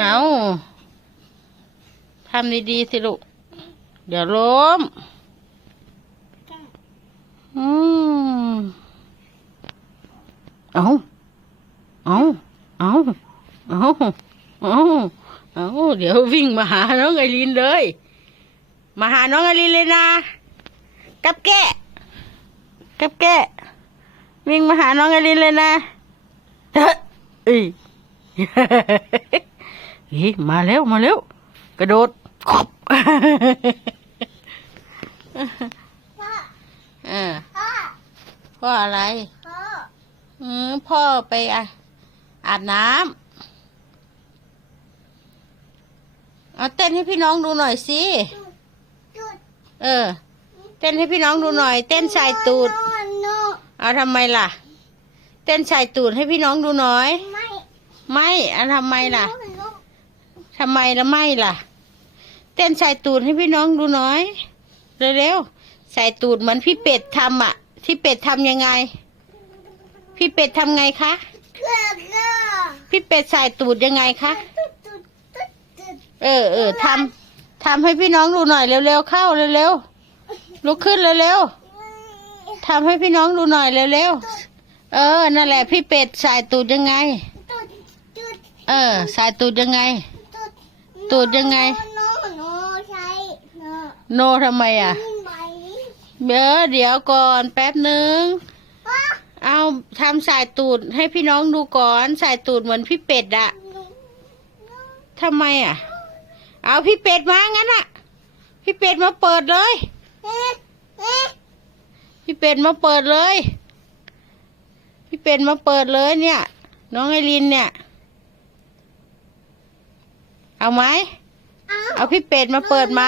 เอาทำดีๆสิลูก เดี๋ยวล้ม อืมเอาเอาเอาเอาเอาเอาเดี๋ยววิ่งมาหาน้องไอรีนเลย มาหาน้องไอรีนเลยนะ กับแกะกับแกะวิ่งมาหาน้องไอรีนเลยนะเฮ้ย เอ้ยเฮ้ยมาแล้วมาแล้ว กระโดดขอบเออพ่ออะไรอืมพ่อไปอะอาบน้ำเอาเต้นให้พี่น้องดูหน่อยสิเออ เต้นให้พี่น้องดูหน่อย เต้นชายตูดเอาทำไมล่ะ เต้นชายตูดให้พี่น้องดูหน่อย ไม่อะทำไมล่ะทำไมละไม่ล่ะ เต้นชายตูดให้พี่น้องดูหน่อยเร็วๆใส่ตูดเหมือนพี่เป็ดทำอะ ที่เป็ดทำยังไง พี่เป็ดทำไงคะพี่เป็ดใส่ตูดยังไงคะเออเออทำทำให้พี่น้องดูหน่อยเร็วๆเข้าเร็วๆลุกขึ้นเร็วๆทำให้พี่น้องดูหน่อยเร็วๆเออนั่นแหละ พี่เป็ดใส่ตูดยังไง เออใส่ตูดยังไง ตูดยังไง โนทำไมอะเดี๋ยวเดี๋ยวก่อนแป๊บหนึ่งเอาทำสายตูดให้พี่น้องดูก่อน สายตูดเหมือนพี่เป็ดอะทำไมอะเอาพี่เป็ดมางั้นอะพี่เป็ดมาเปิดเลย พี่เป็ดมาเปิดเลย พี่เป็ดมาเปิดเลยเนี่ย น้องไอรินเนี่ย เอาไหม เอาพี่เป็ดมาเปิดไหม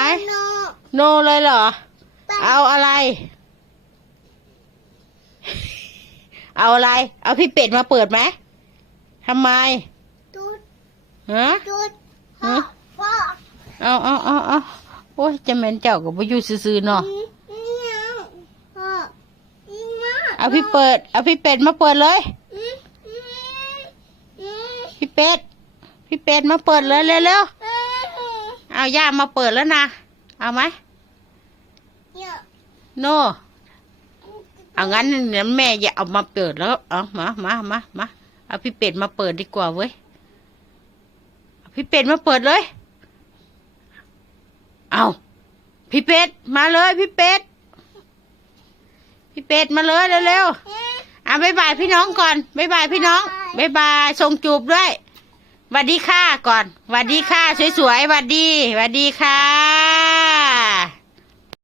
โนเลยเหรอ เอาอะไร เอาอะไร เอาพี่เป็ดมาเปิดไหมทำไมฮะเอาเอาเอาเอาโอ้ยจะแม่นเจ้ากับพอยู่ซื่อๆเนาะเอาพี่เปิด เอาพี่เป็ดมาเปิดเลย พี่เป็ด พี่เป็ดมาเปิดเลยเร็วๆ เอาย่ามาเปิดแล้วนะ เอาไหมโน เอางั้นเนี่ยแม่อย่าเอามาเปิดแล้ว เอามามามามาเอาพี่เป็ดมาเปิดดีกว่าเว้ยเอาพี่เป็ดมาเปิดเลย เอาพี่เป็ดมาเลยพี่เป็ด พี่เป็ดมาเลยเร็วๆอะบ๊ายบายพี่น้องก่อนบ๊ายบายพี่น้องบ๊ายบายส่งจูบด้วย หวัดดีค่ะก่อนหวัดดีค่ะ สวยๆหวัดดีหวัดดีค่ะ